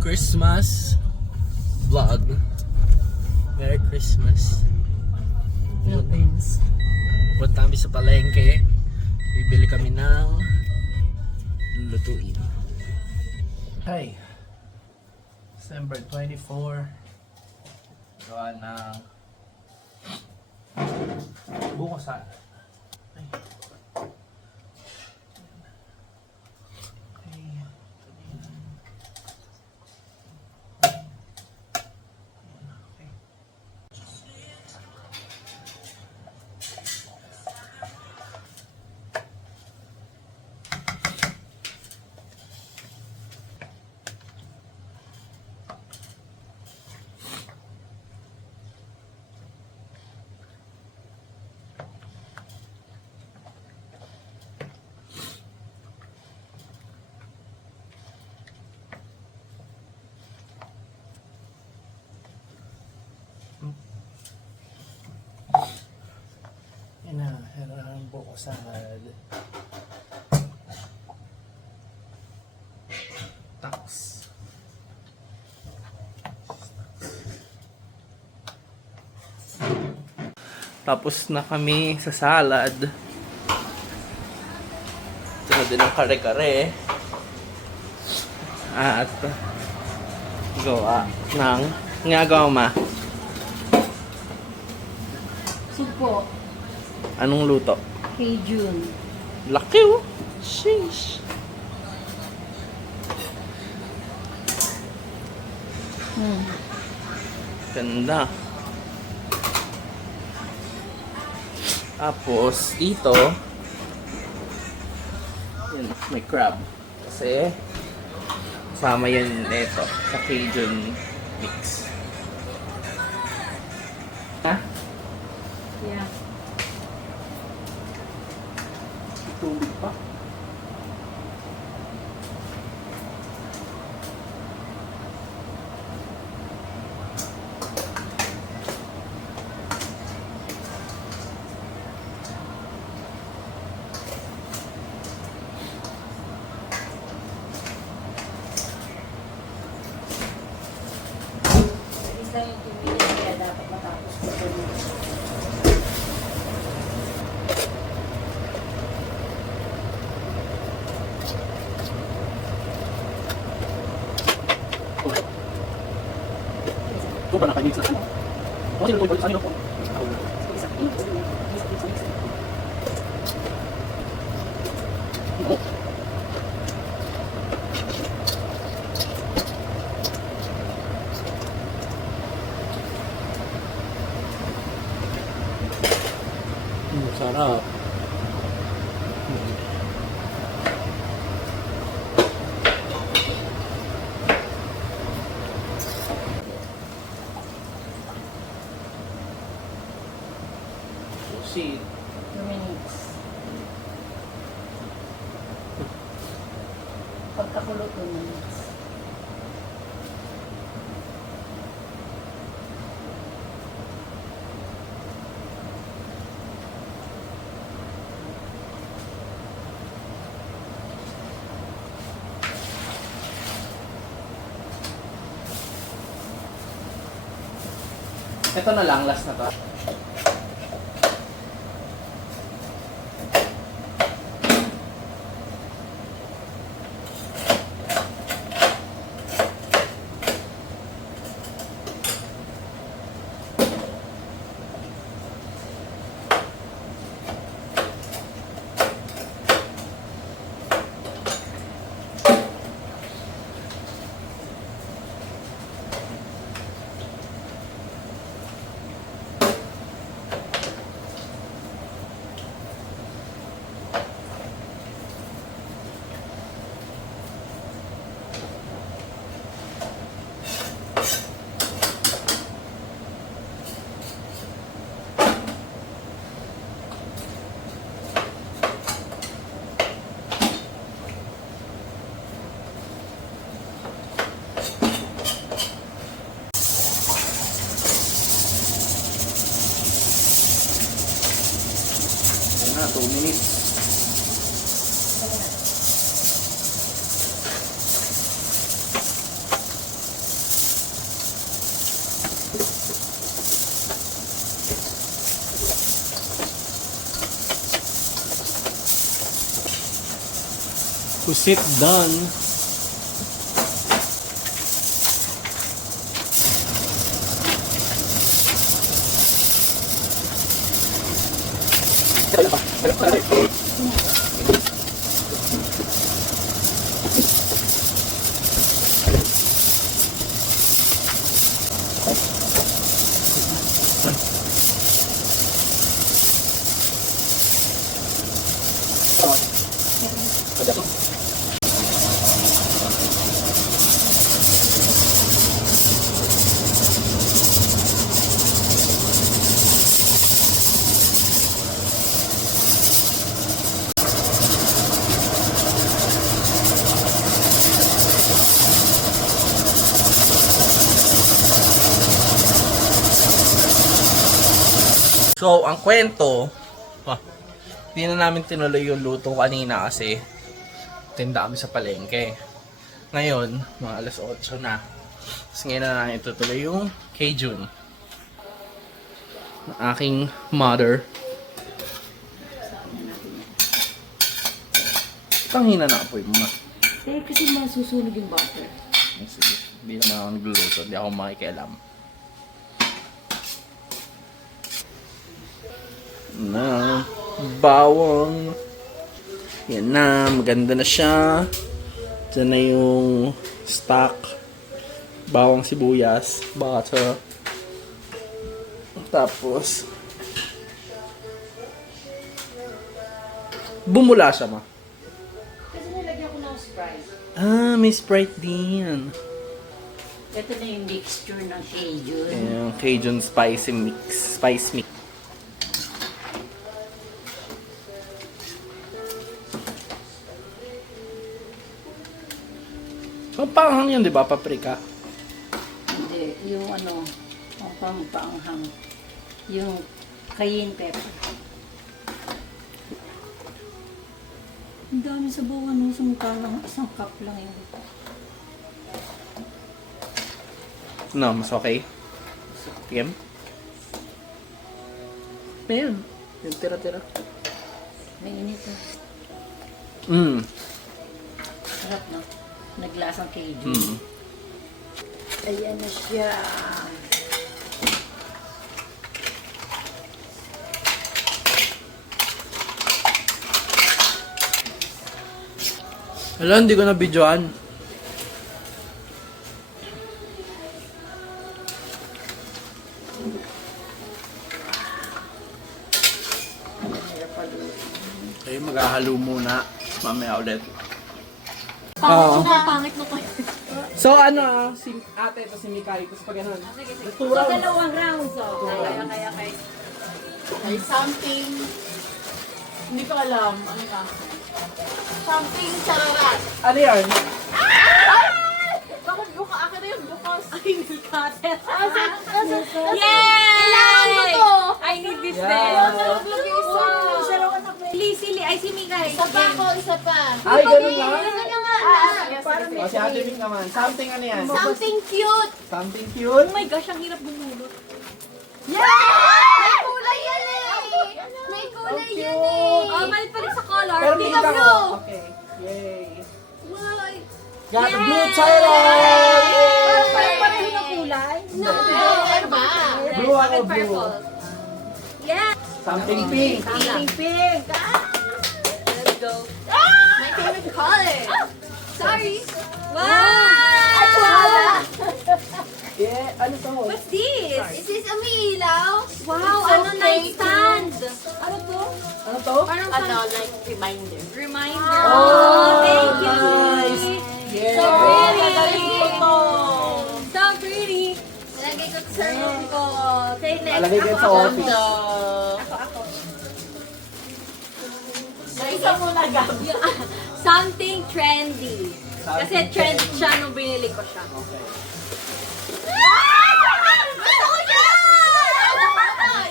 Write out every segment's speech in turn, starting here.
Christmas vlog. Merry Christmas. Philippines. Punta kami sa palengke. Bibili kami ng lulutuin. Hi. December 24. Gawa ng bukasan. Ay. Ang buko salad. Tax. Tapos na kami sa salad. Ito na din ang kare-kare. At gawa ng ngagawa ma. Supo. Anong luto? Kay June. Laki oh. Sheesh. Ganda. Tapos dito yun, may crab. Kasi kasama yan ito sa Cajun mix. Ha? Yeah. Tubig pa. Isa yung 2 minutes kaya dapat matapos ko po. Ito ba nakainit sa ano? Kasi luto sa ano po? Sarap. See. 2 minutes. Pagkakulo 2 minutes. Ito na lang, last na to. na, 2 minutes. Pusit done. So, ang kwento, hindi na namin tinuloy yung luto kanina kasi tinda kami sa palengke. Ngayon, mga alas 8 na. Tapos ngayon na namin itutuloy yung Cajun. Ng aking mother. Tanghina na apoy mo, ma. Kasi masusunog yung butter. Sige, hindi naman ako nagluluto. Hindi ako makikialam. Na bawang. Yan na, maganda na siya. Diyan na yung stock. Bawang sibuyas, butter. Tapos bumula siya, ma. Kasi nilagyan ko ng Sprite. Ah, may Sprite din. Ito na yung mixture ng Cajun. Yung Cajun spicy mix. Spice mix. Panghang yun, di ba? Paprika. Hindi, yung ano, ang pangpanghang. Yung cayenne pepper. Ang dami sa buwan, no? Sumukha lang, isang cup lang yun. No, mas okay. Tigam. Ayan. Yung tira-tira. May init eh. Sarap, no? Naglasang Cajun. Ayan na siya. Wala, hindi ko na videoan. Okay, maghahalo muna. Mamaya ulit. Oo. Pangit mo kayo. So ano, si ate ito si Mikay, tapos pag ganun. So, dalawang rounds, oh. Kaya. Ay, something. Hindi ko alam. Ano ka? Something chararat. Ano yan? Bakit buka? Akin na yung bukas. Ay, hindi cutter. Yay! Kailangan ko to. I need this Yeah. then. Nalaglag yung isa. Sili. Ay, si Mikay. Isa pa ako, isa pa. Ay, ganun lang? Isa ka nga. O si ate Mik naman. Something ano yan? Something cute. Something cute? Oh my gosh, ang hirap bumulot. May kulay yan eh. May kulay yan eh. Oh, malit pa rin sa color. Pero Hindi pink ka ako. blue. Okay. Yay. Wow. Got a blue Thailand! Pareho na kulay. No, ano ba? Blue ako, blue. Purple. Yeah. Something pink. Pink. Let's go. My favorite color. Sorry. Wow! Yeah, ano to? What's this? Is this umiilaw? Wow, It's ano so nightstand? Ano to? Ano to? Parang Ano, like reminder. reminder. Oh, Oh, thank you. nice. Yeah. So pretty. Ito. So pretty. Lagay ko sa room ko. Okay, next. Alagay ko sa office. Ako. May isa muna gamit. Something trendy. Kasi trendy siya nung binili ko siya. Okay. Gusto ko yan!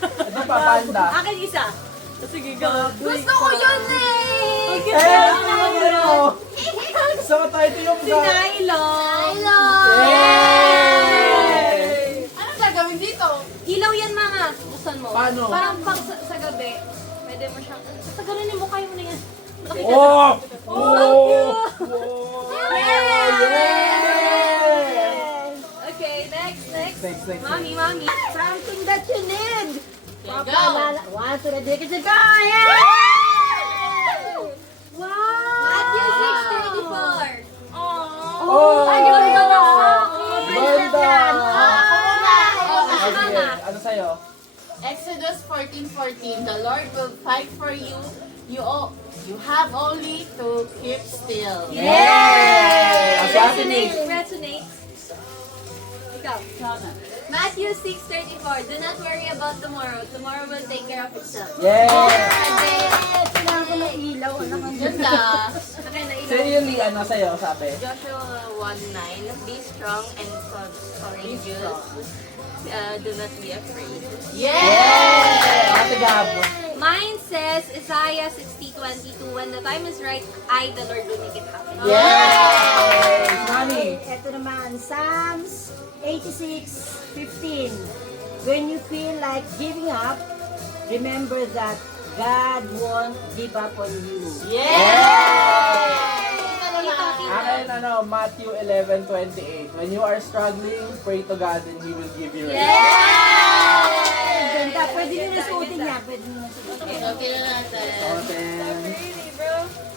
Ito pa, panda. Akin isa. Sige, go. Gusto ko yun eh! Okay, ano? Gusto ko tayo ito yung Si Nilo. Hello! Yay! Anong gagawin dito? Ilaw yan, mga. Buksan mo. Paano? Parang pang sa gabi. Pwede mo siyang... Sa ganunin mo, kaya mo na yan. Oh! Okay, next. Next. Mommy. Something that you need. Go. One, two, three, go! Yeah! Wow! Matthew 6:34. Oh! Ayun na lang. Ganda! Kasi mama. Ano sa'yo? Exodus 14:14. The Lord will fight for you. You have only to keep still. Yay! Resonates. Ikaw. Matthew 6:34. Do not worry about tomorrow. Tomorrow will take care of itself. Yay! Kailangan ko ng ilaw. Ganda. Okay, na Sa'yo yung Lian, ano sa'yo, sabi? Joshua 1:9. Be strong and courageous. Do not be afraid. Yay! Ate Gab. Mine says Isaiah 60:22. When the time is right, I, the Lord, will make it happen. Yay! Mami. Ito naman, Psalms 86:15. When you feel like giving up, remember that God won't give up on you. Yay! Akin, Matthew 11:28. When you are struggling, pray to God and He will give you rest. Ganda, pwede nyo na suotin niya. Pwede nyo na suotin. Okay na natin. Oten.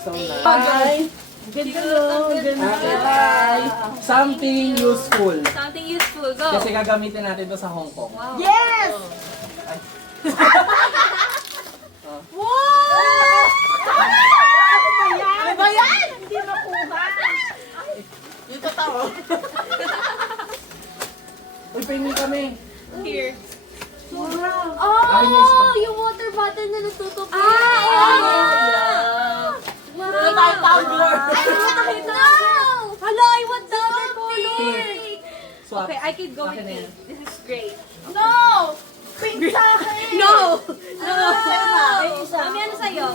So nice. Ganda no, ganda. Akin, something useful. Something useful. Go. Kasi gagamitin natin to sa Hong Kong. Yes! Ano ba yan? Hindi makuha. Yung totoo. Uy, pahingi kami. Here. Sobrang. Akin yung isa. yung water bottle na natutupi. Wow. Yung tumbler. No! Hello, I want the other color. Swap. Okay, I could go with Akin na yan. pink. This is great. No! Pink sa akin! No! Isa. Mami, ano sa'yo?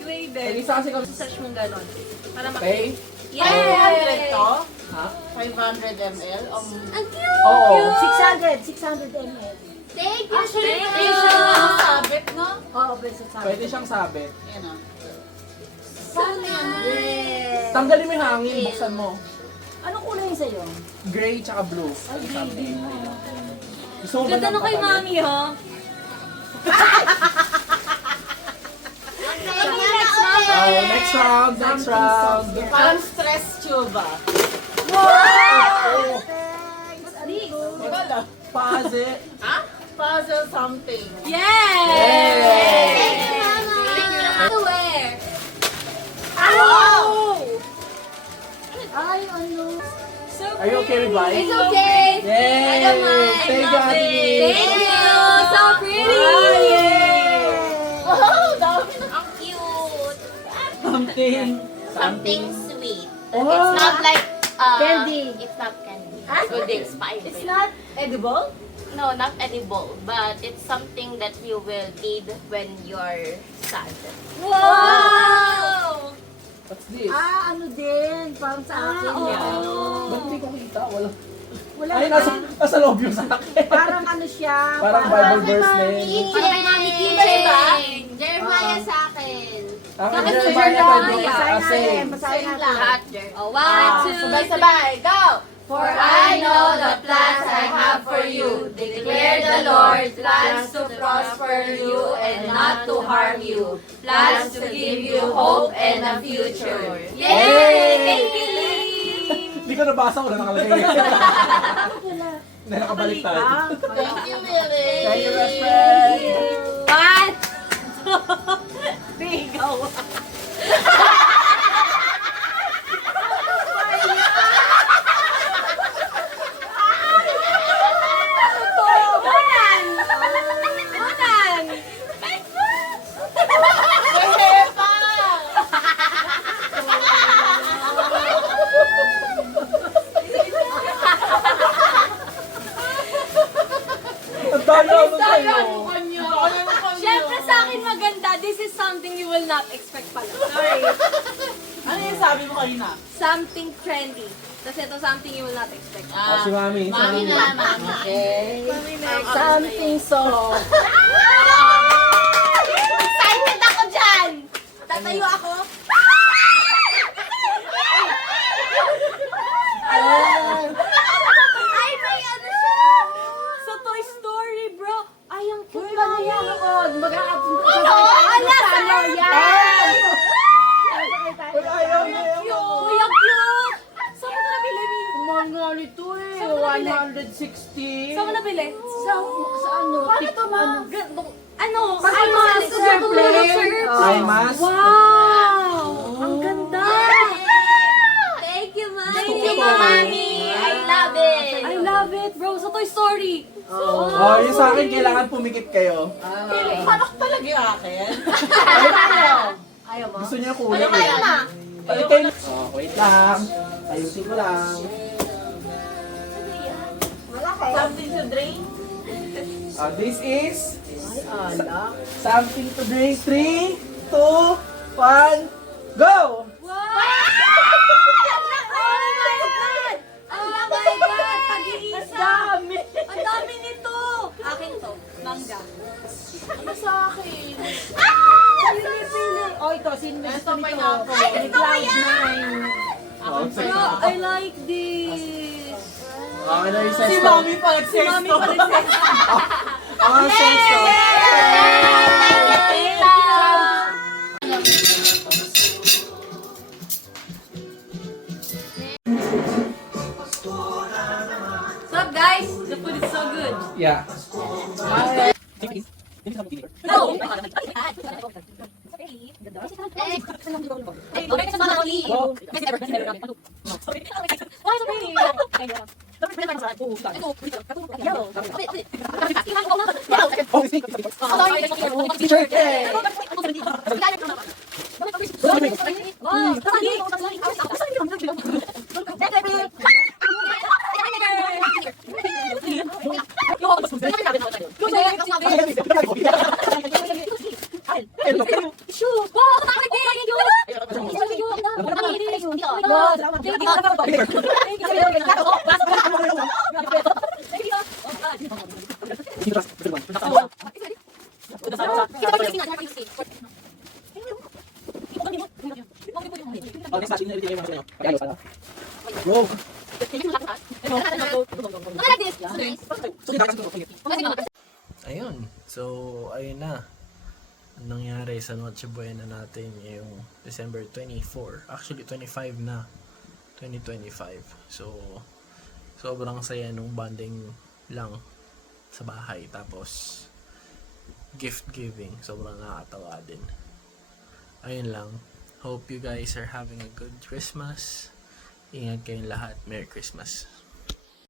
Gray Eh, bear. isa kasi kami. Search mong ganon. Para Okay? Yes! 500 to? Ha? 500 ml? Ang cute! Oo. 600 ml. Thank you, Actually, thank pwede you. siya sabit, no? Oo, pero 600. Pwede siyang sabit. Yan o. So nice. Yes. Tanggalin mo yung hangin, buksan mo. Anong kulay yung sa'yo? Gray tsaka blue. Ay, baby mo. Gusto mo ba Ganda ng na kay kapalit? mami, ha? Oh, next round. Parang stress tube ah. Oh, Wala. puzzle. Ha? Puzzle something. Yes! Yay! Mama! Where? Ay, ano? So Are you okay with buying? It's okay. Yay! I don't mind. Thank you, Ate Lee. Thank you. So pretty. Wow, dami na. Ang cute. Something. Sweet. Oh. It's not like Candy. It's not candy. Ah? It will be expired. It's not edible? No, not edible, but it's something that you will need when you're sad. Wow. What's this? Ah, ano din. Parang sa akin yan. Ba't hindi ko kita? Wala. Wala Ay, na. nasa loob yung sa akin. Parang ano siya. Parang Bible verse din. Para kay mami Keychain. Jeremiah sa akin. Ang Bakit Jeremiah Jeremiah? pwede Basahin kasi. natin. Basahin natin. Lahat, Jer. Oh, 1, 2, Sabay-sabay. Go! For I know the plans I have for you, declare the Lord, plans to prosper you and not to harm you, plans to give you hope and a future. Yay! Thank you, Lee! Hindi ko nabasa, wala nakalagay. Hindi nakabalik tayo. Thank you, Willie. Thank you, best friend. What? Bigaw. Unan! Unan! Hepa! Ang dami ako sa'yo. Kanyo. Siyempre sa akin maganda. This is something you will not expect pala. Sorry. Ano yung sabi mo kanina? Something trendy. Kasi ito something you will not expect. Oh, si Mami. Mami na, mami. Okay. Mami next. Something soft. Excited ako dyan! Tatayo ako. 160. Saan mo nabili? Sa ano? Paano to, ma? Ano? Ay, Ay, mas mas surplus. Ay, mas. Wow! Ang ganda! Thank you, Mommy. Thank you, Mommy. I love it. I love it, bro. Sa Toy Story. Oh, yung sa akin, kailangan pumikit kayo. Panak talaga yung akin. Ayaw mo? Gusto niya kulay. Ay, kayo. Oh, wait lang. Ayusin ko lang. Malaki. Something to drink. This is Ay, ala. something to drink. 3, 2, 1, go! Wow! Oh my God! Oh my God! Pag-iisa! Ang dami nito! Akin to. Mangga. Ano sa akin? Oh, ito. Sino may gusto Ito, nito? pineapple. Ay, Cloud9. Oh, Wow, I like this. Okay na yung Si sesto. Mommy pa Si Mami nagsesto. pa rin siya. Ang sesto. What's up, guys? The food is so good. Yeah. No! Bro. Ayun. So, ayun na. Ang nangyari sa Noche Buena natin yung December 24. Actually, 25 na. 2025. So, sobrang saya nung bonding lang sa bahay. Tapos, gift giving. Sobrang nakakatawa din. Ayun lang. Hope you guys are having a good Christmas. Ingat kayong lahat. Merry Christmas.